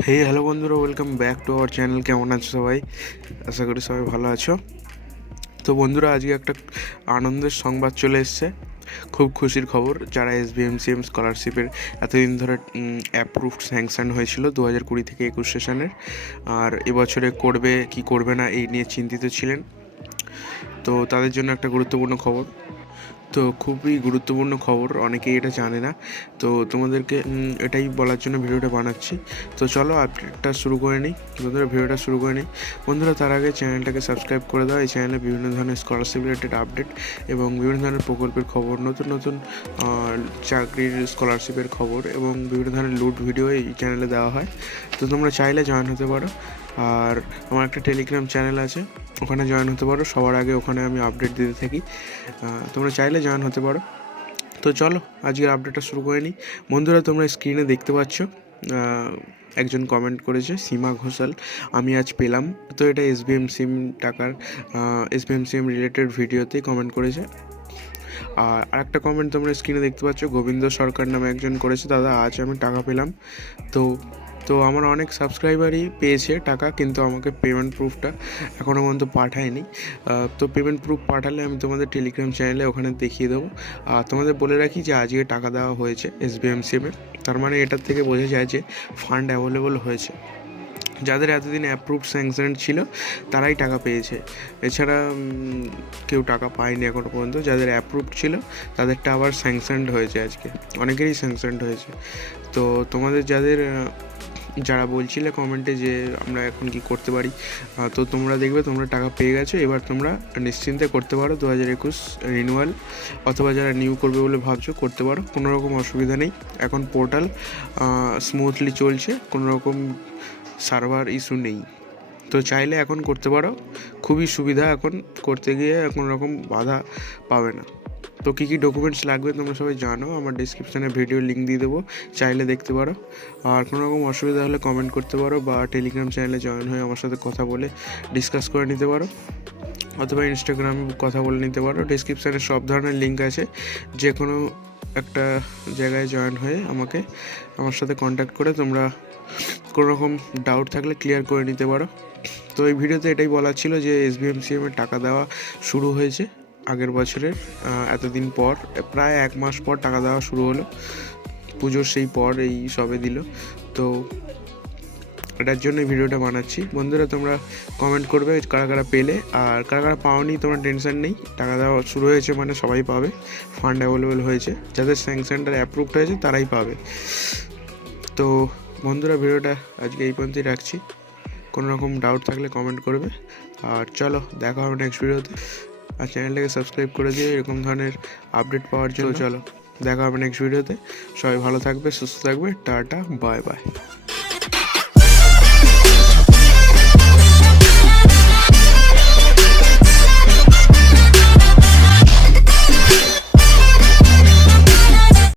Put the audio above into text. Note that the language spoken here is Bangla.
হ্যালো বন্ধুরা, welcome back to our channel. কেমন আছো সবাই? আশা করি সবাই ভালো আছো। তো বন্ধুরা, আজকে একটা আনন্দের সংবাদ চলে এসছে, খুব খুশির খবর। যারা SVMCM স্কলারশিপের এতদিন ধরে অ্যাপ্রুভড স্যাংশন হয়েছিল 2020 থেকে 21 সেশনের, আর এবছরে করবে কি করবে না এই নিয়ে চিন্তিত ছিলেন, তো তাদের জন্য একটা গুরুত্বপূর্ণ খবর। তো খুবই গুরুত্বপূর্ণ খবর, অনেকেই এটা জানে না, তো তোমাদেরকে এটাই বলার জন্য ভিডিওটা বানাচ্ছি। তো চলো আপডেটটা শুরু করে নিই বন্ধুরা, ভিডিওটা শুরু করে নিই। বন্ধুরা, তার আগে চ্যানেলটাকে সাবস্ক্রাইব করে দাও। এই চ্যানেলে বিভিন্ন ধরনের স্কলারশিপ রিলেটেড আপডেট এবং বিভিন্ন ধরনের প্রকল্পের খবর, নতুন নতুন চাকরির স্কলারশিপের খবর এবং বিভিন্ন ধরনের লুট ভিডিও এই চ্যানেলে দেওয়া হয়। তো তোমরা চাইলে জয়েন হতে পারো। আর আমার একটা টেলিগ্রাম চ্যানেল আছে, ওখানে জয়েন হতে পারো। সবার আগে ওখানে আমি আপডেট দিতে থাকি, তোমরা চাইলে জয়েন হতে পারো। তো চলো আজকের আপডেটটা শুরু করে নিই। বন্ধুরা, তোমরা স্ক্রিনে দেখতে পাচ্ছ একজন কমেন্ট করেছে, সীমা ঘোষাল, আমি আজ পেলাম। তো এটা SVMCM টাকার SVMCM রিলেটেড ভিডিওতেই কমেন্ট করেছে। আর আরেকটা কমেন্ট তোমরা স্ক্রিনে দেখতে পাচ্ছ, গোবিন্দ সরকার নামে একজন করেছে, দাদা আজ আমি টাকা পেলাম। তো তো আমার অনেক সাবস্ক্রাইবারই পেয়েছে টাকা, কিন্তু আমাকে পেমেন্ট প্রুফটা এখনও পর্যন্ত পাঠায়নি। তো পেমেন্ট প্রুফ পাঠালে আমি তোমাদের টেলিগ্রাম চ্যানেলে ওখানে দেখিয়ে দেবো। আর তোমাদের বলে রাখি যে আজকে টাকা দেওয়া হয়েছে SVMCM-এ, তার মানে এটার থেকে বোঝা যায় যে ফান্ড অ্যাভেলেবল হয়েছে। যাদের এতদিন অ্যাপ্রুভড স্যাংশন ছিল তারাই টাকা পেয়েছে, এছাড়া কেউ টাকা পায়নি এখনও পর্যন্ত। যাদের অ্যাপ্রুভড ছিল তাদেরটা আবার স্যাংশনড হয়েছে, আজকে অনেকেরই স্যাংশনড হয়েছে। তো তোমাদের যারা বলছিলে কমেন্টে যে আমরা এখন কি করতে পারি, তো তোমরা দেখবে তোমরা টাকা পেয়ে গেছো। এবার তোমরা নিশ্চিন্তে করতে পারো 2021 রিনিউয়াল, অথবা যারা নিউ করবে বলে ভাবছো করতে পারো, কোনো রকম অসুবিধা নেই। এখন পোর্টাল স্মুথলি চলছে, কোনো রকম সার্ভার ইস্যু নেই। তো চাইলে এখন করতে পারো, খুবই সুবিধা, এখন করতে গিয়ে কোনো রকম বাধা পাবে না। তো কী কী ডকুমেন্টস লাগবে তোমরা সবাই জানো, আমার ডিসক্রিপশানে ভিডিও লিঙ্ক দিয়ে দেবো, চাইলে দেখতে পারো। আর কোনো রকম অসুবিধা হলে কমেন্ট করতে পারো, বা টেলিগ্রাম চ্যানেলে জয়েন হয়ে আমার সাথে কথা বলে ডিসকাস করে নিতে পারো, অথবা ইনস্টাগ্রামে কথা বলে নিতে পারো। ডিসক্রিপশানে সব ধরনের লিঙ্ক আছে, যে কোনো একটা জায়গায় জয়েন হয়ে আমার সাথে কন্ট্যাক্ট করে তোমরা কোনো রকম ডাউট থাকলে ক্লিয়ার করে নিতে পারো। তো এই ভিডিওতে এটাই বলার ছিল যে SVMCM-এর টাকা দেওয়া শুরু হয়েছে আগের বছরের এতদিন পর, প্রায় 1 মাস পর টাকা দেওয়া শুরু হলো, পুজোর সেই পর এই সবে দিল। তো এটার জন্য ভিডিওটা বানাচ্ছি। বন্ধুরা, তোমরা কমেন্ট করবে কারা কারা পেলে, আর কারা কারা পাওনি তোমরা টেনশন নেই, টাকা দেওয়া শুরু হয়েছে মানে সবাই পাবে, ফান্ড অ্যাভেলেবেল হয়েছে, যাদের স্যাংশনটা অ্যাপ্রুভড হয়েছে তারাই পাবে। তো বন্ধুরা, ভিডিওটা আজকে এই পর্যন্তই রাখছি। কোনো রকম ডাউট থাকলে কমেন্ট করবে, আর চলো দেখা হবে নেক্সট ভিডিওতে। আর চ্যানেলটাকে সাবস্ক্রাইব করে দিও এরকম ধরনের আপডেট পাওয়ার জন্য। চলো দেখা হবে নেক্সট ভিডিওতে, সবাই ভালো থাকবে, সুস্থ থাকবে, টাটা, বাই বাই।